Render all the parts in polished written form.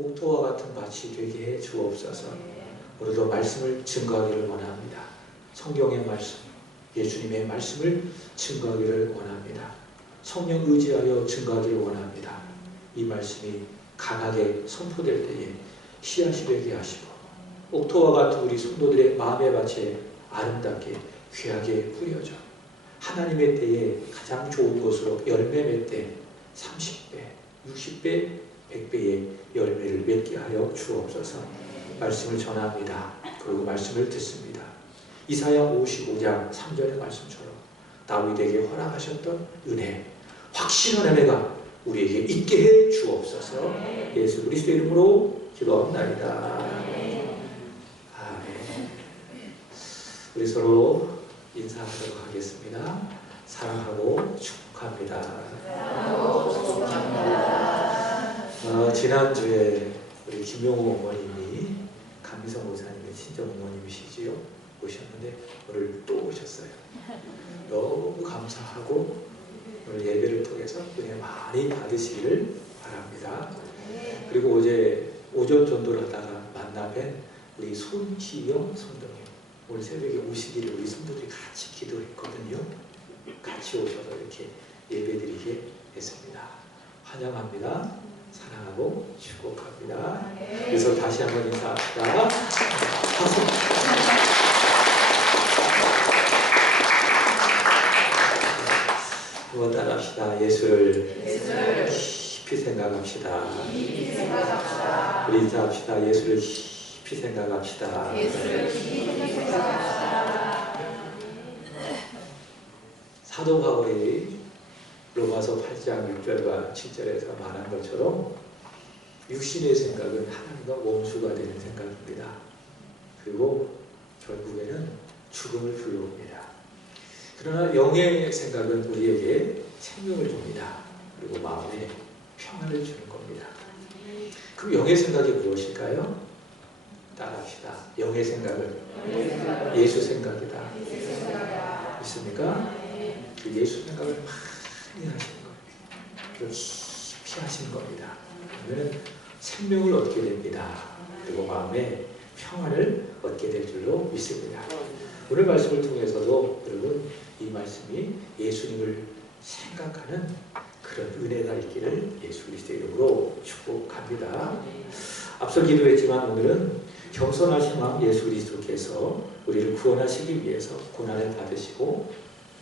옥토와 같은 밭이 되게 해 주옵소서. 우리도 말씀을 증거하기를 원합니다. 성경의 말씀, 예수님의 말씀을 증거하기를 원합니다. 성령 의지하여 증거하기를 원합니다. 이 말씀이 강하게 선포될 때에 씨앗이 되게 하시고 옥토와 같은 우리 성도들의 마음의 밭에 아름답게 귀하게 뿌려져 하나님의 때에 가장 좋은 것으로 열매 맺되 30배, 60배, 100배의 열매를 맺게 하여 주옵소서. 말씀을 전합니다. 그리고 말씀을 듣습니다. 이사야 55장 3절의 말씀처럼 다윗에게 허락하셨던 은혜, 확신한 은혜가 우리에게 있게 해 주옵소서. 예수 그리스도의 이름으로 기도합나이다. 아멘. 우리 서로 인사하도록 하겠습니다. 사랑하고 축복합니다. 지난주에 우리 김용호 어머님이 강미성 목사님의 친정 어머님이시지요. 오셨는데 오늘 또 오셨어요. 너무 감사하고 오늘 예배를 통해서 은혜 많이 받으시기를 바랍니다. 그리고 어제 오전 전도를 하다가 만나 뵌 우리 손지영 성도님, 오늘 새벽에 오시기를 우리 성도들이 같이 기도했거든요. 같이 오셔서 이렇게 예배드리게 했습니다. 환영합니다. 사랑하고 축복합니다. 그래서 다시 한번 인사합니다. 박수. 한번 따라합시다. 예수를 깊이 생각합시다. 우리 인사합시다. 예수를 깊이 생각합시다. 사도 바울이 로마서 8장 6절과 7절에서 말한 것처럼 육신의 생각은 하나님과 원수가 되는 생각입니다. 그리고 결국에는 죽음을 불러옵니다. 그러나 영의 생각은 우리에게 생명을 줍니다. 그리고 마음에 평안을 주는 겁니다. 그럼 영의 생각이 무엇일까요? 따라합시다. 영의 생각은 예수 생각이다. 있습니까? 그 예수 생각을 많이 하시는 거예요. 그 깊이 하시는 겁니다. 그러면 생명을 얻게 됩니다. 그리고 마음에 평안을 얻게 될 줄로 믿습니다. 오늘 말씀을 통해서도 여러분 이 말씀이 예수님을 생각하는 그런 은혜가 있기를 예수 그리스도의 이름으로 축복합니다. 앞서 기도했지만 오늘은 겸손하신 마음 예수 그리스도께서 우리를 구원하시기 위해서 고난을 받으시고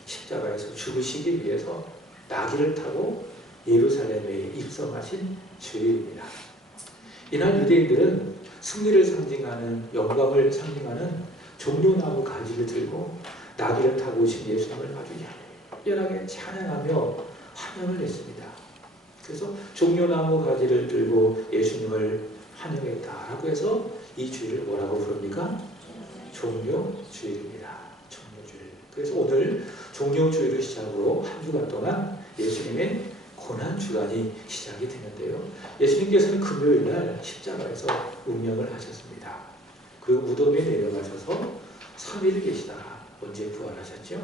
십자가에서 죽으시기 위해서 나귀를 타고 예루살렘에 입성하신 주일입니다. 이날 유대인들은 승리를 상징하는, 영광을 상징하는 종려나무 가지를 들고 나귀를 타고 오신 예수님을 아주 열렬하게 찬양하며 환영을 했습니다. 그래서 종려나무 가지를 들고 예수님을 환영했다라고 해서 이 주일을 뭐라고 부릅니까? 종려주일입니다. 종려주일. 그래서 오늘 종려주일을 시작으로 한 주간 동안 예수님의 고난주간이 시작이 되는데요. 예수님께서는 금요일날 십자가에서 운명을 하셨습니다. 그리고 무덤에 내려가셔서 3일 계시다가 언제 부활하셨죠?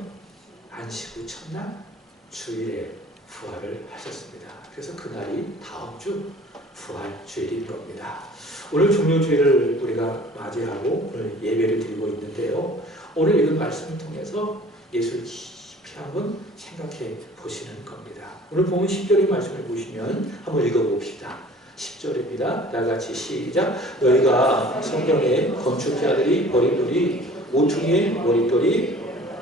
안식 후 첫날 주일에 부활을 하셨습니다. 그래서 그날이 다음 주 부활주일인 겁니다. 오늘 종료주일을 우리가 맞이하고 오늘 예배를 드리고 있는데요. 오늘 읽은 말씀을 통해서 예수를 깊이 한번 생각해 보시는 겁니다. 오늘 보면 10절의 말씀을 보시면 한번 읽어봅시다. 10절입니다. 다같이 시작. 너희가 성경에 건축자들이 버린 돌이 모퉁이의 머릿돌이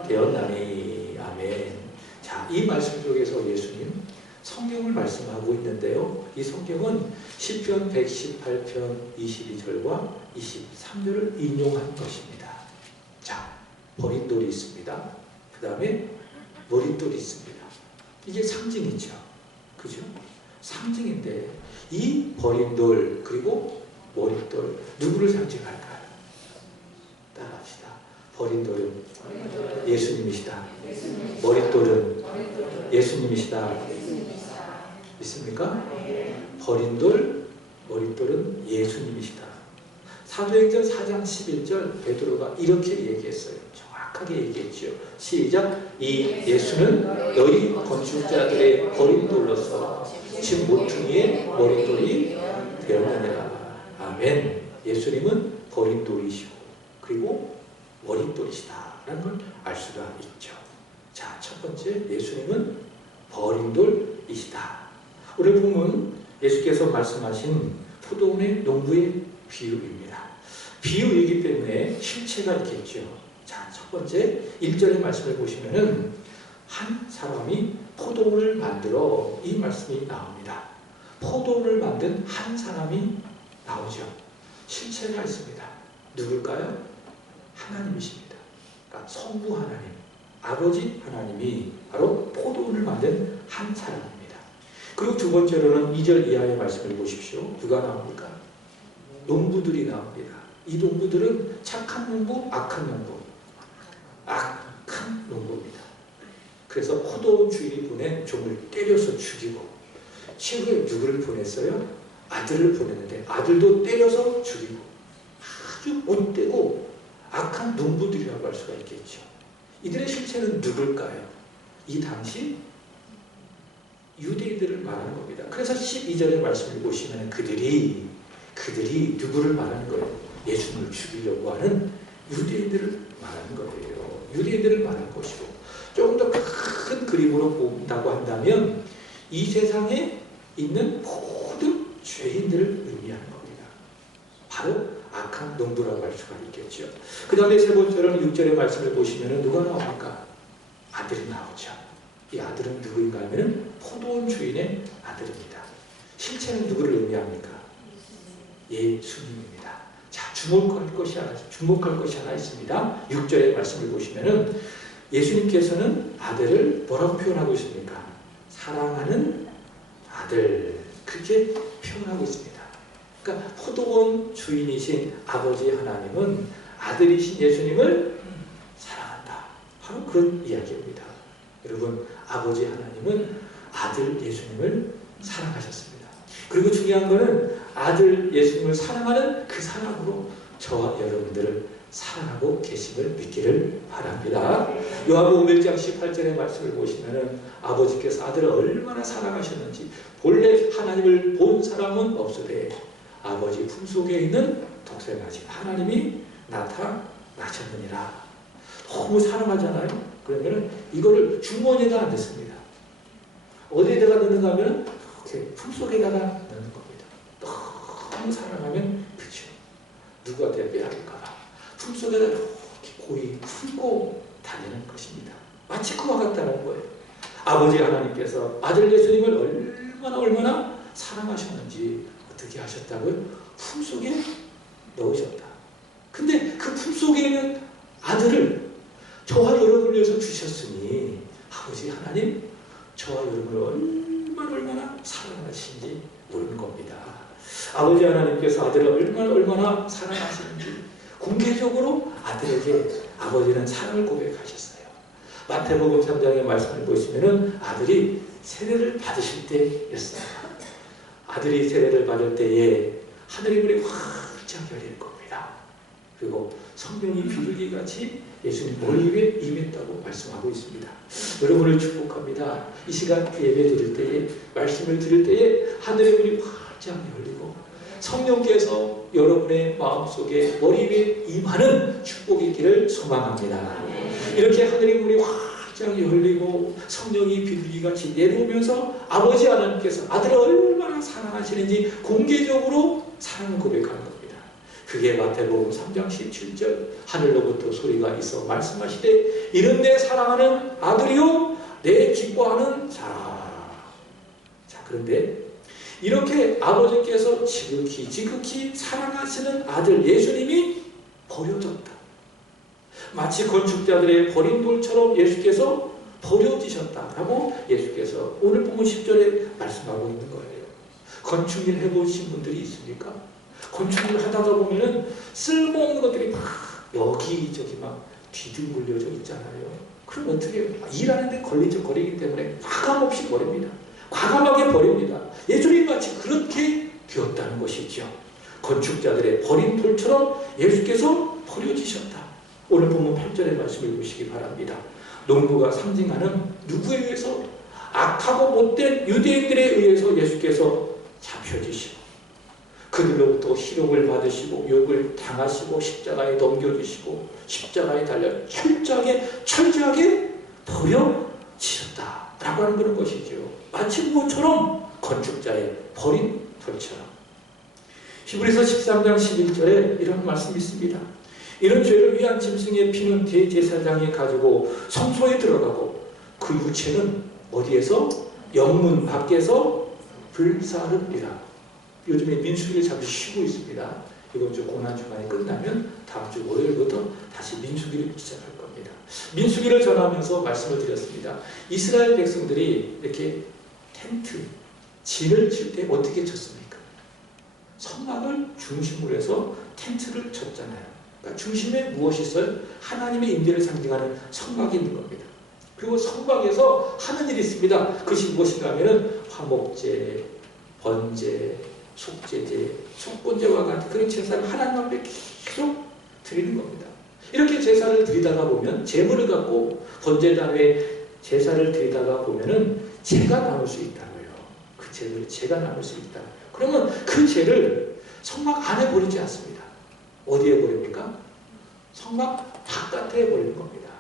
되었나니. 아멘. 자, 이 말씀 속에서 예수님 성경을 말씀하고 있는데요. 이 성경은 시편 118편 22절과 23절을 인용한 것입니다. 자, 버린 돌이 있습니다. 그 다음에 머릿돌이 있습니다. 이게 상징이죠. 그죠? 상징인데 이 버린 돌 그리고 머릿돌 누구를 상징할까요? 따라합시다. 버린 돌은 예수님이시다. 머릿돌은 예수님이시다. 있습니까? 버린 돌, 머릿돌은 예수님이시다. 사도행전 4장 11절 베드로가 이렇게 얘기했어요. 정확하게 얘기했죠. 시작. 이 예수는 너희 건축자들의 버린 돌로서 집 모퉁이의 머릿돌이 되었느니라. 본다면 예수님은 버린 돌이시고 그리고 머릿돌이시다라는 걸 알 수가 있죠. 자, 첫 번째, 예수님은 버린 돌이시다. 오늘 보면 예수께서 말씀하신 포도원의 농부의 비유입니다. 비유이기 때문에 실체가 있겠죠. 자, 첫 번째 1절의 말씀을 보시면은 한 사람이 포도원을 만들어, 이 말씀이 나옵니다. 포도원을 만든 한 사람이 나오죠. 실체가 있습니다. 누굴까요? 하나님이십니다. 그러니까 성부 하나님, 아버지 하나님이 바로 포도원을 만든 한 사람입니다. 그리고 두 번째로는 2절 이하의 말씀을 보십시오. 누가 나옵니까? 농부들이 나옵니다. 이 농부들은 착한 농부, 악한 농부. 악한 농부입니다. 그래서 포도원 주인이 보낸 종을 때려서 죽이고, 최후에 누구를 보냈어요? 아들을 보냈는데 아들도 때려서 죽이고, 아주 못되고 악한 농부들이라고 할 수가 있겠죠. 이들의 실체는 누굴까요? 이 당시 유대인들을 말하는 겁니다. 그래서 12절의 말씀을 보시면 그들이 누구를 말하는 거예요? 예수님을 죽이려고 하는 유대인들을 말하는 거예요. 유대인들을 말하는 것이고, 조금 더 큰 그림으로 본다고 한다면 이 세상에 있는 모든 죄인들을 의미하는 겁니다. 바로 악한 농부라고 할 수가 있겠죠. 그 다음에 세 번째로는 6절의 말씀을 보시면 누가 나옵니까? 아들이 나오죠. 이 아들은 누구인가 하면 포도원 주인의 아들입니다. 실체는 누구를 의미합니까? 예수님입니다. 자, 주목할 것이 하나 있습니다. 6절의 말씀을 보시면은 예수님께서는 아들을 뭐라고 표현하고 있습니까? 사랑하는 아들, 그렇게 표현하고 있습니다. 그러니까 포도원 주인이신 아버지 하나님은 아들이신 예수님을 사랑한다. 바로 그런 이야기입니다. 여러분, 아버지 하나님은 아들 예수님을 사랑하셨습니다. 그리고 중요한 것은 아들 예수님을 사랑하는 그 사랑으로 저와 여러분들을 사랑하고 계심을 믿기를 바랍니다. 요한복음 1장 18절의 말씀을 보시면 아버지께서 아들을 얼마나 사랑하셨는지, 본래 하나님을 본 사람은 없으되 아버지 품속에 있는 독생하신 하나님이 나타나셨느니라. 너무 사랑하잖아요. 그러면 이거를 주머니에다 안 넣습니다. 어디에다가 넣는가 하면 이렇게 품속에다가 넣는 겁니다. 너무 사랑하면 그렇죠. 누구한테 빼앗길까봐 품속에다 이렇게 고이 품고 다니는 것입니다. 마치 그와 같다는 거예요. 아버지 하나님께서 아들 예수님을 얼마나 사랑하셨는지 어떻게 하셨다고요? 품속에 넣으셨다. 근데 그 품속에 있는 아들을 저와 여러분을 위해서 주셨으니 아버지 하나님 저와 여러분을 얼마나 사랑하시는지 모르는 겁니다. 아버지 하나님께서 아들을 얼마나 사랑하시는지 공개적으로 아들에게 아버지는 사랑을 고백하셨어요. 마태복음 3장의 말씀을 보시면 아들이 세례를 받으실 때였어요. 아들이 세례를 받을 때에 하늘의 문이 활짝 열릴 겁니다. 그리고 성령이 비둘기같이 예수님 머리 위에 임했다고 말씀하고 있습니다. 여러분을 축복합니다. 이 시간 예배 드릴 때에, 말씀을 드릴 때에 하늘의 문이 활짝 열리고 성령께서 여러분의 마음속에 머리 위에 임하는 축복이 있기를 소망합니다. 이렇게 하늘의 문이 활짝 열리고 성령이 비둘기같이 내려오면서 아버지 하나님께서 아들을 얼마나 사랑하시는지 공개적으로 사랑을 고백하는 겁니다. 그게 마태복음 3장 17절 하늘로부터 소리가 있어 말씀하시되 이는 내 사랑하는 아들이요 내 기뻐하는 자. 자, 그런데 이렇게 아버지께서 지극히 사랑하시는 아들 예수님이 버려졌다. 마치 건축자들의 버린 돌처럼 예수께서 버려지셨다라고 예수께서 오늘 보면 10절에 말씀하고 있는 거예요. 건축일 해보신 분들이 있습니까? 건축을 하다가 보면은 쓸모없는 것들이 막 여기저기 막 뒤둥글려져 있잖아요. 그럼 어떻게 해요? 일하는데 걸리기 때문에 과감없이 버립니다. 과감하게 버립니다. 예수님 마치 그렇게 되었다는 것이죠. 건축자들의 버린 돌처럼 예수께서 버려지셨다. 오늘 보면 8절의 말씀을 보시기 바랍니다. 농부가 상징하는 누구에 의해서? 악하고 못된 유대인들에 의해서 예수께서 잡혀지시고 그들로부터 희롱을 받으시고 욕을 당하시고 십자가에 넘겨주시고 십자가에 달려 철저하게 버려지셨다라고 하는 그런 것이죠. 마치 무엇처럼? 건축자의 버린 돌처럼. 히브리서 13장 11절에 이런 말씀이 있습니다. 이런 죄를 위한 짐승의 피는 대제사장이 가지고 성소에 들어가고 그 유체는 어디에서? 영문 밖에서 불사르리라. 요즘에 민수기를 잠시 쉬고 있습니다. 이번 주 고난주간이 끝나면 다음 주 월요일부터 다시 민수기를 시작할 겁니다. 민수기를 전하면서 말씀을 드렸습니다. 이스라엘 백성들이 이렇게 텐트, 진을 칠 때 어떻게 쳤습니까? 성막을 중심으로 해서 텐트를 쳤잖아요. 그러니까 중심에 무엇이 있어요? 하나님의 임재를 상징하는 성막이 있는 겁니다. 그리고 성막에서 하는 일이 있습니다. 그것이 무엇인가 하면 화목제, 번제, 속제제, 속건제와 같은 그런 제사를 하나님 앞에 계속 드리는 겁니다. 이렇게 제사를 드리다가 보면 제물을 갖고 번제단에 제사를 드리다가 보면은 죄가 남을 수 있다고요. 그 죄를 죄가 남을 수 있다. 그러면 그 죄를 성막 안에 버리지 않습니다. 어디에 버립니까? 성막 바깥에 버리는 겁니다.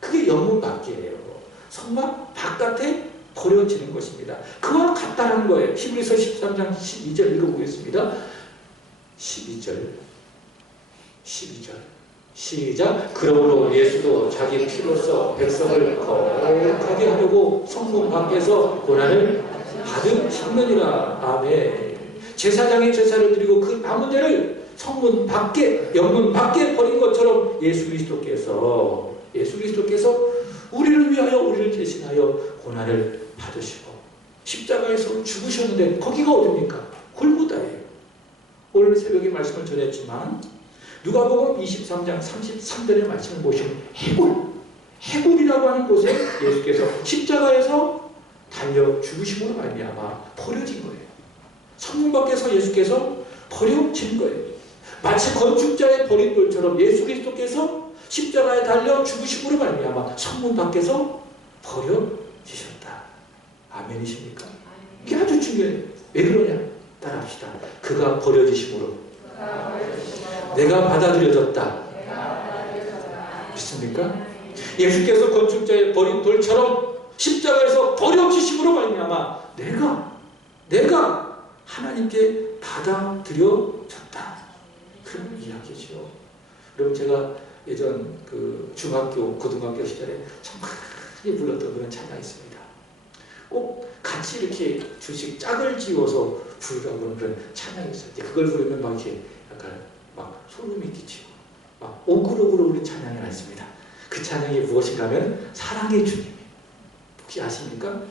그게 영문 밖이에요. 성막 바깥에 버려지는 것입니다. 그와 같다는 거예요. 히브리서 13장 12절 읽어보겠습니다. 12절 시작. 그러므로 예수도 자기 피로써 백성을 거룩하게 하려고 성문 밖에서 고난을 받으셨느니라. 아멘. 제사장이 제사를 드리고 그 남은 죄를 성문 밖에, 영문 밖에 버린 것처럼 예수 그리스도께서 우리를 위하여, 우리를 대신하여 고난을 받으시고 십자가에서 죽으셨는데 거기가 어디입니까? 골고다예요. 오늘 새벽에 말씀을 전했지만 누가복음 23장 33절의 말씀을 보시면 해골이라고 하는 곳에 예수께서 십자가에서 달려 죽으심으로 말미암아 버려진 거예요. 성문 밖에서 예수께서 버려진 거예요. 마치 건축자의 버린 돌처럼 예수 그리스도께서 십자가에 달려 죽으심으로 말미암아 성문 밖에서 버려지셨다. 아멘이십니까? 이게 아주 중요해요. 왜 그러냐? 따라합시다. 그가 버려지심으로 내가 받아들여졌다. 믿습니까? 예수께서 건축자의 버린 돌처럼 십자가에서 버려지심으로 말미암아 내가 하나님께 받아들여졌다. 그런 이야기죠. 여러분, 제가 예전 그 중학교, 고등학교 시절에 참 많이 불렀던 그런 찬양이 있습니다. 꼭 같이 이렇게 주식 짝을 지어서 부르라고 그런 찬양이 있어요. 그걸 부르면 막 이렇게 약간 막 소름이 끼치고 막 오글오글 우는 찬양이 하나 있습니다. 그 찬양이 무엇인가 하면 사랑의 주님이, 혹시 아십니까?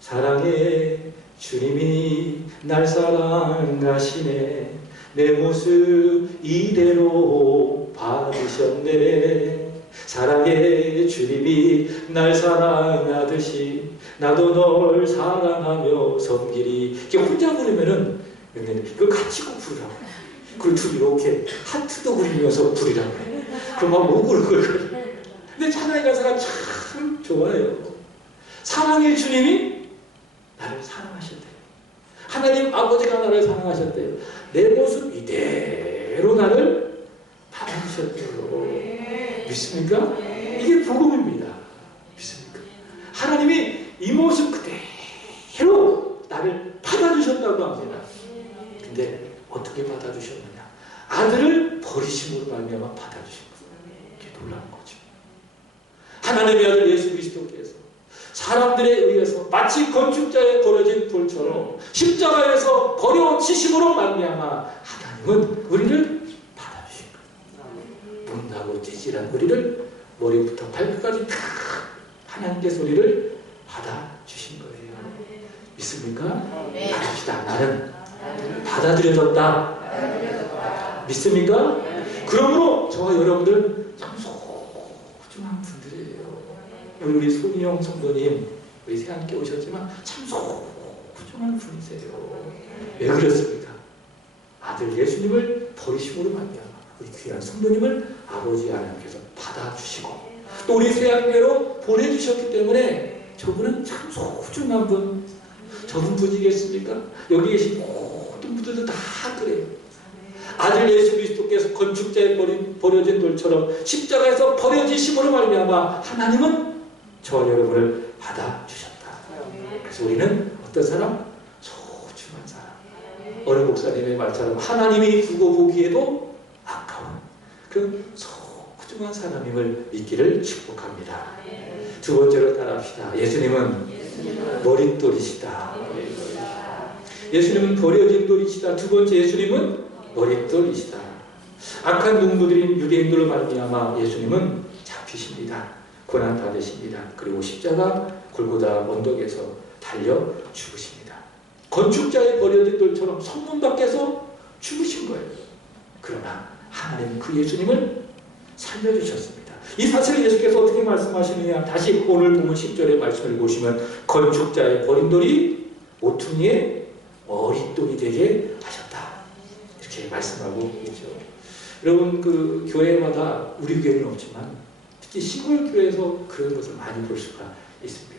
사랑의 주님이 날 사랑하시네. 내 모습 이대로 받으셨네. 사랑의 주님이 날 사랑하듯이 나도 널 사랑하며 섬기리. 이렇게 혼자 부르면은 이거 같이 꼭 부르라고. 그리고 둘이 이렇게 하트도 그리면서 부르라고. 그럼 막 오글오글. 근데 찬양의 가사가 참 좋아요. 사랑의 주님이 나를 사랑하셨대요. 하나님 아버지가 나를 사랑하셨대요. 내 모습 이대로 나를 받아주셨대요. 믿습니까? 이게 복음입니다. 믿습니까? 하나님이 이 모습 그대로 나를 받아주셨다고 합니다. 근데 어떻게 받아주셨느냐? 아들을 버리심으로 말미암아 받아주신 거예요. 이게 놀라운 거죠. 하나님의 아들 예수 그리스도께서 사람들에 의해서 마치 건축자에 버려진 돌처럼 십자가에서 버려지심으로 말미암아 하나님은 우리를 받아주신 거예요. 못나고 찌질한 우리를 머리부터 발끝까지 다 하나님께서 우리를 받아주신 거예요. 믿습니까? 말합시다. 나는 받아들여졌다. 믿습니까? 그러므로 저와 여러분들은 참 소중한 분들이에요. 우리 손희영 성도님, 우리 새함께 오셨지만 참 소중한 분이세요. 왜 그렇습니까? 아들 예수님을 버리심으로 말미암아 우리 귀한 성도님을 아버지 하나님께서 받아주시고 또 우리 새함께로 보내주셨기 때문에 저분은 참 소중한 분. 저분 분이겠습니까? 여기 계신 모든 인물들도 다 그래요. 아들 예수 그리스도께서 건축자에 버려진 돌처럼 십자가에서 버려지심으로 말미암아 하나님은 저와 여러분을 받아주셨다. 그래서 우리는 어떤 사람? 소중한 사람. 어느 목사님의 말처럼 하나님이 두고 보기에도 아까운 그 소중한 사람임을 믿기를 축복합니다. 두 번째로 따라합시다. 예수님은 머릿돌이시다. 예수님은 버려진 돌이시다. 두 번째, 예수님은 머릿돌이시다. 악한 농부들인 유대인들로 말미암아 예수님은 잡히십니다. 고난 받으십니다. 그리고 십자가 골고다 언덕에서 달려 죽으십니다. 건축자의 버려진 돌처럼 성문 밖에서 죽으신 거예요. 그러나 하나님 그 예수님을 살려주셨습니다. 이 사실을 예수께서 어떻게 말씀하시느냐, 다시 오늘 보면 10절의 말씀을 보시면 건축자의 버린 돌이 모퉁이의 머릿돌이 되게 하셨다, 이렇게 말씀하고 있죠. 여러분, 그 교회마다, 우리 교회는 없지만 특히 시골 교회에서 그런 것을 많이 볼 수가 있습니다.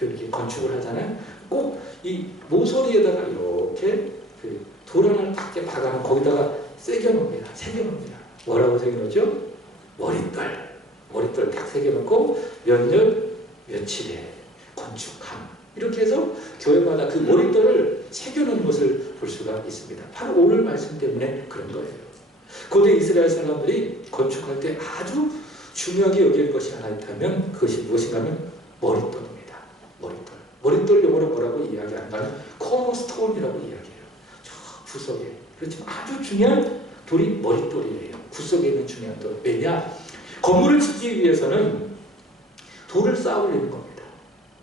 이렇게 건축을 하잖아요. 꼭 이 모서리에다가 이렇게 그 돌 하나를 딱 박아놓고 거기다가 새겨놓습니다. 새겨놓습니다. 뭐라고 새겨놓죠? 머릿돌 딱 새겨놓고 몇 년 며칠에 건축함, 이렇게 해서 교회마다 그 머릿돌을 새겨놓은 것을 볼 수가 있습니다. 바로 오늘 말씀 때문에 그런 거예요. 고대 이스라엘 사람들이 건축할 때 아주 중요하게 여길 것이 하나 있다면 그것이 무엇인가 하면 머릿돌입니다. 머릿돌 용어로 뭐라고 이야기하는가는 코너스톤이라고 이야기해요. 저 구석에. 그렇지만 아주 중요한 돌이 머릿돌이에요. 구석에 있는 중요한 돌. 왜냐? 건물을 짓기 위해서는 돌을 쌓아 올리는 겁니다.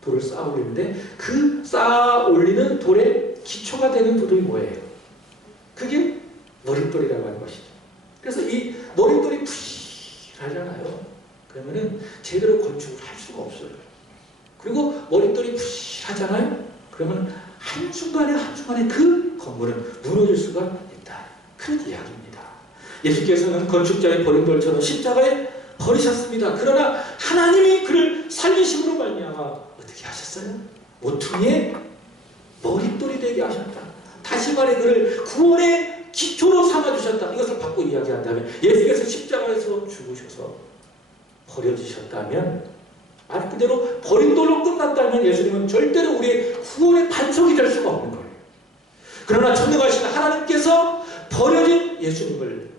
돌을 쌓아 올리는데 그 쌓아 올리는 돌의 기초가 되는 돌이 뭐예요? 그게 머릿돌이라고 하는 것이죠. 그래서 이 머릿돌이 부실하잖아요. 그러면은 제대로 건축을 할 수가 없어요. 그리고 머릿돌이 부실하잖아요. 그러면 한순간에 그 건물은 무너질 수가 있다, 그런 이야기입니다. 예수께서는 건축자의 버린 돌처럼 십자가에 버리셨습니다. 그러나 하나님이 그를 살리심으로 말미암아 어떻게 하셨어요? 모퉁이의 머릿돌이 되게 하셨다. 다시 말해 그를 구원의 기초로 삼아주셨다. 이것을 바꿔 이야기한다면 예수께서 십자가에서 죽으셔서 버려지셨다면, 말 그대로 버린 돌로 끝났다면 예수님은 절대로 우리의 구원의 반석이 될 수가 없는 거예요. 그러나 전능하신 하나님께서 버려진 예수님을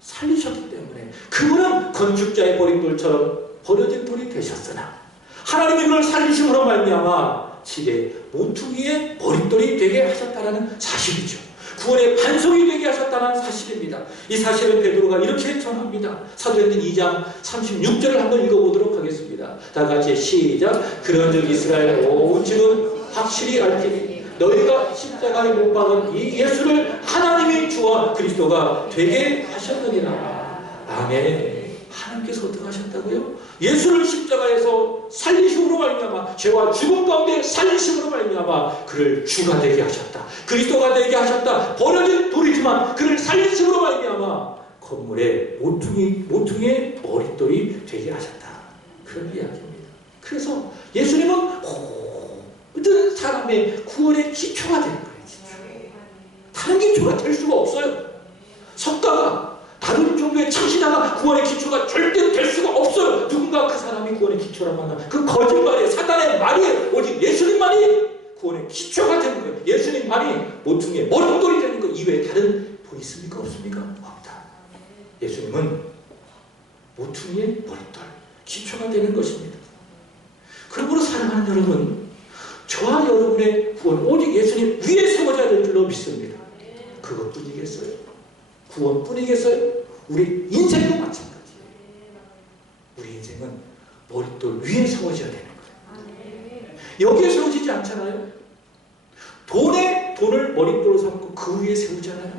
살리셨기 때문에 그분은 건축자의 버린 돌처럼 버려진 돌이 되셨으나 하나님이 그를 살리심으로 말미암아 집에 모퉁이의 머릿돌이 되게 하셨다는 사실이죠. 구원의 반석이 되게 하셨다는 사실입니다. 이 사실을 베드로가 이렇게 전합니다. 사도행전 2장 36절을 한번 읽어보도록 하겠습니다. 다 같이 시작. 그런즉 이스라엘 온 집은 확실히 알기니 너희가 십자가에 못 박은 이 예수를 하나님이 주와 그리스도가 되게 하셨느니라. 아멘. 하나님께서 어떻게 하셨다고요? 예수를 십자가에서 살리심으로 말미암아, 죄와 죽음 가운데 살리심으로 말미암아 그를 주가 되게 하셨다. 그리스도가 되게 하셨다. 버려진 돌이지만 그를 살리심으로 말미암아 건물의 모퉁이의 머릿돌이 되게 하셨다. 그런 이야기입니다. 그래서 예수님은 모든 사람의 구원의 기초가 되는 거예요. 다른 기초가 될 수가 없어요. 석가가 다른 종교의 창시자가 구원의 기초가 절대로 될 수가 없어요. 누군가 그 사람이 구원의 기초라고 한다. 그 거짓말이에요. 사단의 말이에요. 오직 예수님만이 구원의 기초가 되는 거예요. 예수님만이 모퉁이의 머릿돌이 되는 것 이외에 다른 뭐 있습니까? 없습니까? 없다. 예수님은 모퉁이의 머릿돌, 기초가 되는 것입니다. 그러므로 사랑하는 여러분, 저와 여러분의 구원 오직 예수님 위에 세워져야 될 줄로 믿습니다. 그것뿐이겠어요? 구원뿐이겠어요? 우리 인생도 마찬가지예요. 우리 인생은 머릿돌 위에 세워져야 되는 거예요. 여기에 세워지지 않잖아요. 돈을 머릿돌로 삼고 그 위에 세우잖아요.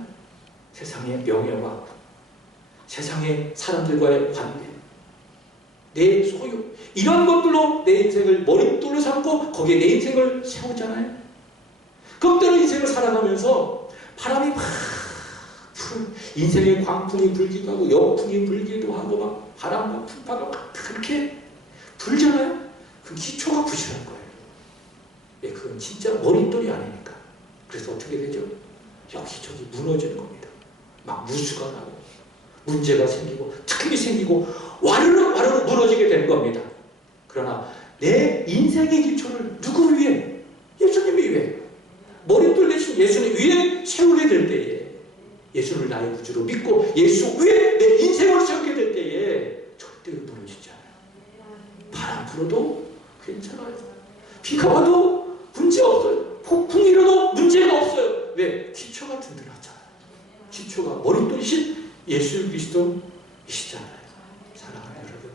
세상의 명예와 세상의 사람들과의 관계, 내 소유, 이런 것들로 내 인생을 머릿돌로 삼고 거기에 내 인생을 세우잖아요. 그럼 때로 인생을 살아가면서 바람이 막 인생의 광풍이 불기도 하고 역풍이 불기도 하고 막 바람과 풍파가 막 그렇게 불잖아요. 그 기초가 부실한 거예요. 예, 그건 진짜 머릿돌이 아니니까. 그래서 어떻게 되죠? 여기저기 무너지는 겁니다. 막 무수가 나고 문제가 생기고 특임이 생기고 와르르 와르르 무너지게 되는 겁니다. 그러나 내 인생의 기초를 누구 위해? 예수님 위해, 머릿돌 대신 예수님 위에 세우게 될 때에, 예수를 나의 구주로 믿고 예수 위에 내 인생을 세우게 될 때에 절대로 무너지지 않아요. 바람 불어도 괜찮아요. 비가 와도 문제 없어요. 폭풍이 일어도 문제가 없어요. 왜? 기초가 든든하잖아요. 기초가 머릿돌이신 예수 그리스도이시잖아요. 사랑하는 여러분,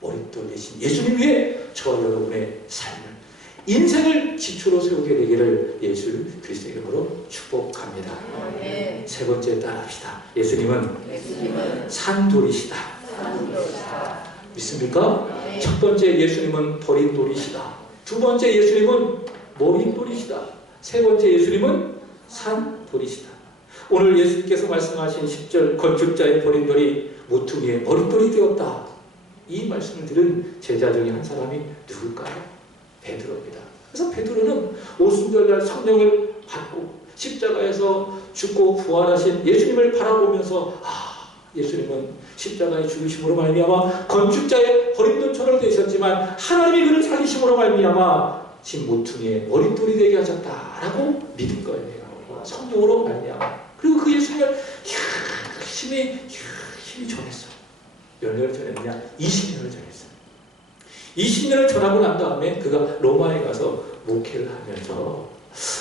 머릿돌 대신 예수님 위해 저와 여러분의 삶을, 인생을 기초로 세우게 되기를 예수 그리스도의 이름으로 축복합니다. 세 번째 따라합시다. 예수님은 산돌이시다. 믿습니까? 첫 번째, 예수님은 버린돌이시다. 두 번째, 예수님은 머릿돌이시다. 세 번째, 예수님은 산돌이시다. 오늘 예수님께서 말씀하신 10절, 건축자의 버린돌이 모퉁이의 머릿돌이 되었다. 이 말씀을 들은 제자 중에 한 사람이 누굴까요? 베드로입니다. 그래서 베드로는 오순절날 성령을 받고 십자가에서 죽고 부활하신 예수님을 바라보면서 예수님은 십자가의 죽으심으로 말미암아 건축자의 버림돌처럼 되셨지만 하나님이 그를 살리심으로 말미암아 진 모퉁이의 머릿돌이 되게 하셨다라고 믿은 거예요. 성령으로 말미암아. 그리고 그 예수님을 열심히 전했어요. 몇 년을 전했느냐? 20년을 전했어요. 20년을 전하고 난 다음에 그가 로마에 가서 목회를 하면서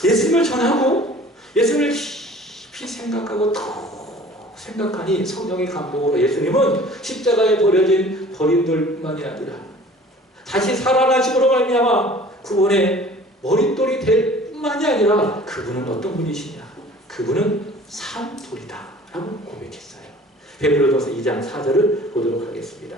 예수님을 전하고 예수님을 깊이 생각하고 더 생각하니 성령의 감동으로 예수님은 십자가에 버려진 버림돌뿐만이 아니라 다시 살아나심으로 말미암아 구원의 머릿돌이 될 뿐만이 아니라 그분은 어떤 분이시냐? 그분은 산돌이다 라고 고백했어요. 베드로전서 2장 4절을 보도록 하겠습니다.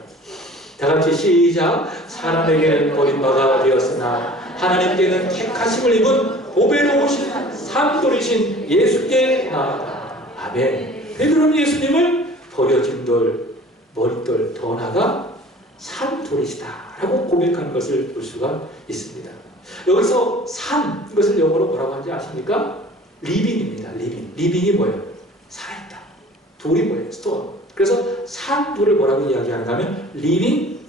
다같이 시작. 사람에게는 버림바가 되었으나 하나님께는 택하심을 입은 보배로우신 산돌이신 예수께 나아가. 아멘. 베드로는 예수님을 버려진 돌, 머릿돌, 더 나아가 산돌이시다 라고 고백하는 것을 볼 수가 있습니다. 여기서 산, 이것을 영어로 뭐라고 하는지 아십니까? 리빙입니다. 리빙. 리빙이 뭐예요? 살아있다. 돌이 뭐예요? 스톤. 그래서 산돌을 뭐라고 이야기하는가 하면 리빙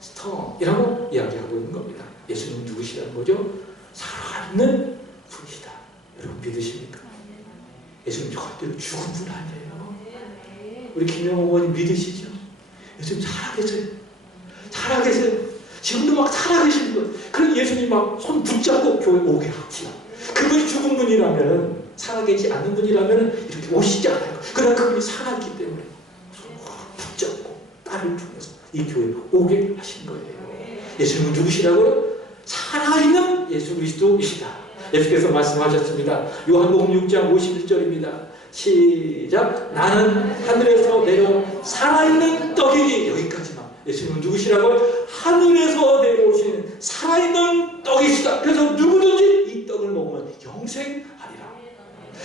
스톤이라고 이야기하고 있는 겁니다. 예수님은 누구시라는 거죠? 살아있는 분이시다. 여러분 믿으십니까? 예수님 절대로 죽은 분 아니에요. 우리 김영호 어머니 믿으시죠? 예수님 살아계세요. 살아계세요. 지금도 막 살아계시는 거예요. 그럼 예수님 막 손 붙잡고 교회 오게 하지. 그분이 죽은 분이라면, 살아계지 않는 분이라면 이렇게 오시지 않아요. 그러나 그분이 살아있기 때문에 붙잡고 딸을 통해서 이 교회에 오게 하신 거예요. 예수님은 누구시라고요? 살아있는 예수 그리스도이시다. 예수께서 말씀하셨습니다. 요한복음 6장 51절입니다. 시작. 나는 하늘에서 내려온 살아있는 떡이니. 여기까지만. 예수님은 누구시라고요? 하늘에서 내려오신 살아있는 떡이시다. 그래서 누구든지 이 떡을 먹으면 영생하리라.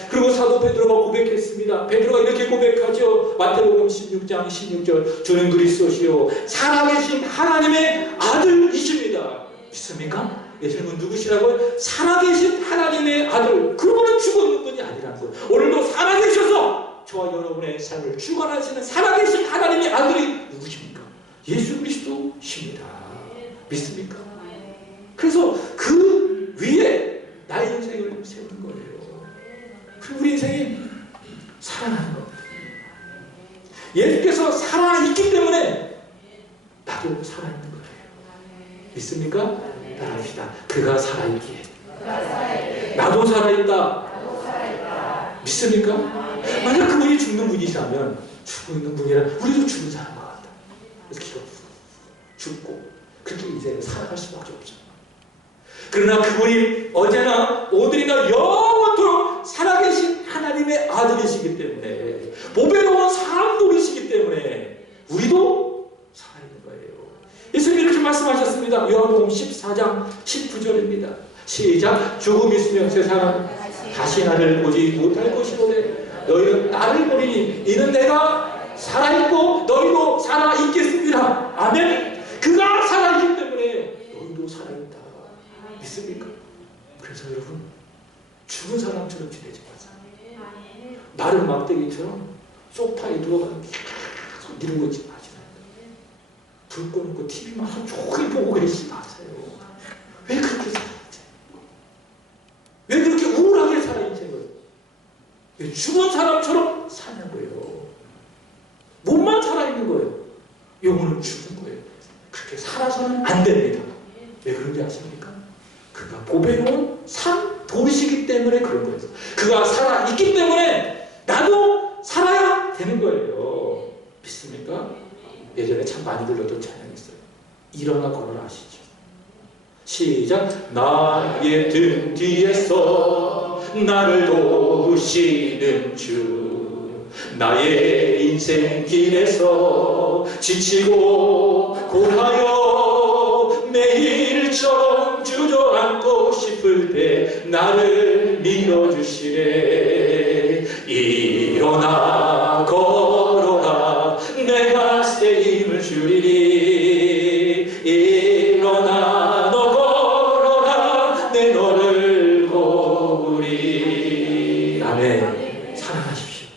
그리고 사도 베드로가 고백했습니다. 베드로가 이렇게 고백하죠. 마태복음 16장 16절. 주는 그리스도시요 살아계신 하나님의 아들이십니다. 믿습니까? 예수님은 누구시라고요? 살아계신 하나님의 아들. 그분은 죽었는 분이 아니라는 거예요. 오늘도 살아계셔서 저와 여러분의 삶을 주관하시는 살아계신 하나님의 아들이 누구십니까? 예수 그리스도십니다. 믿습니까? 그래서 그 위에 나의 인생을 세우는 거예요. 그리고 우리 인생이 살아나는 겁니다. 예수께서 살아있기 때문에 나도 살아있는 거예요. 믿습니까? 따라합시다. 그가 살아있기에 나도 살아있다. 믿습니까? 만약 그분이 죽는 분이시라면 죽고 있는 분이라 우리도 죽은 사람 같다. 그래서 기가 죽고 그렇게 인생을 살아갈 수밖에 없죠. 그러나 그분이 어제나 오늘이나 영원토록 살아계신 하나님의 아들이시기 때문에, 보배로운 산돌이시기 때문에 우리도 살아있는 거예요. 예수님이 이렇게 말씀하셨습니다. 요한복음 14장 19절입니다. 시작. 죽음 있으면 세상은 다시 나를 보지 못할 것이로되 너희는 나를 보리니 이는 내가 살아있고 너희도 살아있겠습니다. 아멘. 그가 살아있기 때문에 너희도 살아있다. 믿습니까? 그래서 여러분 죽은 사람처럼 지내지 마세요. 마른 막대기처럼 소파에 누워가지고 계속 미루고 있지 마시라. 불 꺼놓고 TV만 하루 종일 보고 계시지 마세요. 왜 그렇게 살아있지? 왜 그렇게 우울하게 살아있지? 왜 죽은 사람처럼 사냐고요. 몸만 살아있는 거예요. 영혼은 죽은 거예요. 그렇게 살아서는 안 됩니다. 왜 그런지 아십니까? 그가 보배로운 산 돌이시기 때문에 그런 거예요. 그가 살아있기 때문에 나도 살아야 되는 거예요. 믿습니까? 예전에 참 많이 불렀던 찬양이 있어요. 일어나 걸어라 아시죠? 시작. 나의 등 뒤에서 나를 도우시는 주, 나의 인생길에서 지치고 고하여 매일처럼 주저앉고 싶을 때 나를 밀어주시네. 일어나 걸어라 내가 새 힘을 주리니. 일어나 너 걸어라 내 너를 고우리. 아멘. 사랑하십시오.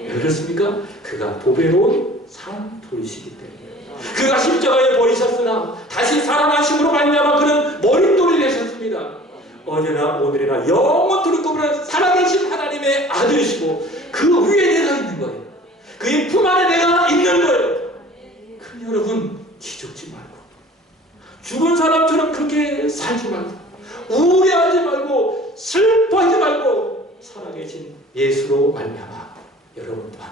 왜 그렇습니까? 그가 보배로운 산 돌이시기 때문에. 그가 십자가에 버리셨으나 다시 살아나심으로 말미암아 그는 머릿돌이 되셨습니다. 어제나 오늘이나 영원토록 그분은 살아계신 하나님의 아들이시고 그 위에 내가 있는 거예요. 그의 품 안에 내가 있는 거예요. 그럼 여러분 기죽지 말고 죽은 사람처럼 그렇게 살지 말고 우울해하지 말고 슬퍼하지 말고 살아계신 예수로 말미암아 여러분 또한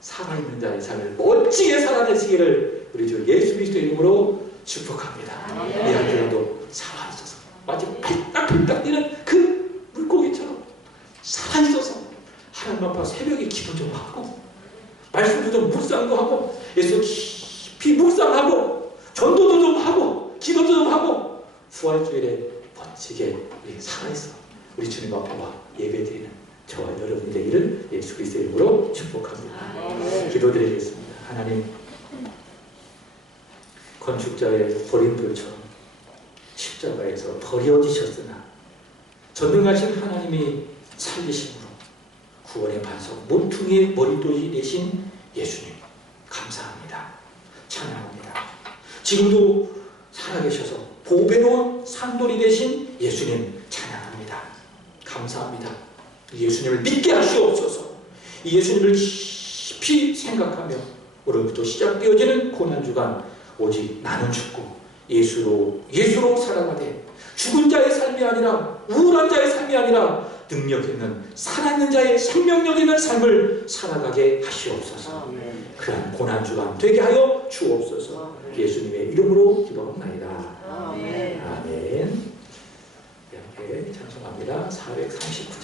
살아있는 자의 삶을 멋지게 살아내시기를 우리 주 예수 그리스도의 이름으로 축복합니다. 이 아들도 살아있어서 마치 팔딱팔딱 뛰는 그 물고기처럼 살아있어서 하나님 앞에 새벽에 기도 좀 하고 말씀도 좀 묵상도 하고 예수 깊이 묵상하고 전도도 좀 하고 기도도 좀 하고 부활주일에 멋지게 우리 살아있어 우리 주님 앞에 와 예배드리는 저와 여러분이 되기를 예수 그리스도의 이름으로 축복합니다. 기도드리겠습니다. 하나님, 건축자의 버림돌처럼 십자가에서 버려지셨으나 전능하신 하나님이 살리심으로 구원의 반석 모퉁이의 머리돌이 되신 예수님 감사합니다. 찬양합니다. 지금도 살아계셔서 보배로운 산돌이 되신 예수님 찬양합니다. 감사합니다. 예수님을 믿게 하시옵소서. 이 예수님을 깊이 생각하며 오늘부터 시작되어지는 고난주간 오직 나는 죽고 예수로 살아가되 죽은 자의 삶이 아니라 우울한 자의 삶이 아니라 능력 있는 살아있는 자의 생명력 있는 삶을 살아가게 하시옵소서. 그런 고난주간 되게 하여 주옵소서. 예수님의 이름으로 기도합니다. 아멘. 이렇게 찬송합니다. 439장